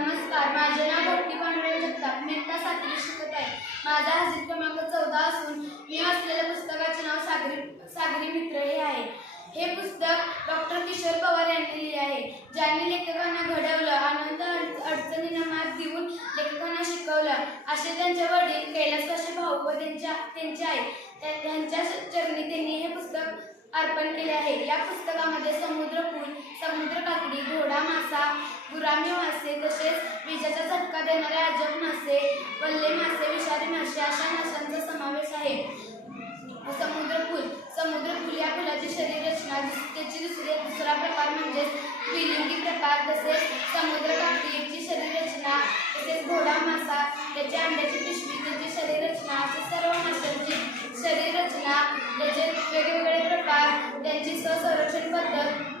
नमस्कार, माझे नाव भक्ती पांडुरंग जगताप. मी इयत्ता 7वी शिकत आहे. माझा हजीर क्रमांक 14 असून मी वाचलेल्या पुस्तकाचे नाव सागरी मित्र हे आहे. हे पुस्तक डॉक्टर किशोर पवार यांनी लिहिले आहे, ज्यांनी लेखकांना घडवलं, आनंद अडचणींना मात देऊन लेखकांना शिकवलं. असे त्यांचे वडील कैलासवासी भाऊ व त्यांचे आई यांच्या चरणी त्यांनी हे पुस्तक अर्पण केले आहे. या पुस्तकामध्ये समुद्रफूल, समुद्र काकडी, घोडा मासा, गुरामी मासे, तसेच विजाचा झटका देणारे अजब मासे, वल्ले मासे, विषारी मासे अशा माशांचा समावेश आहे. समुद्रफूल या फुलाची शरीर रचना, त्याची दुसरा प्रकार म्हणजे द्विलिंगी प्रकार, तसेच समुद्र काकडी याची शरीर रचना, तसेच घोडा मासा त्याची अंड्याची पिशवी, त्याची शरीर रचना, अशी सर्व माशांची शरीर रचना, त्याचे वेगवेगळे प्रकार, त्यांची संरक्षण पद्धत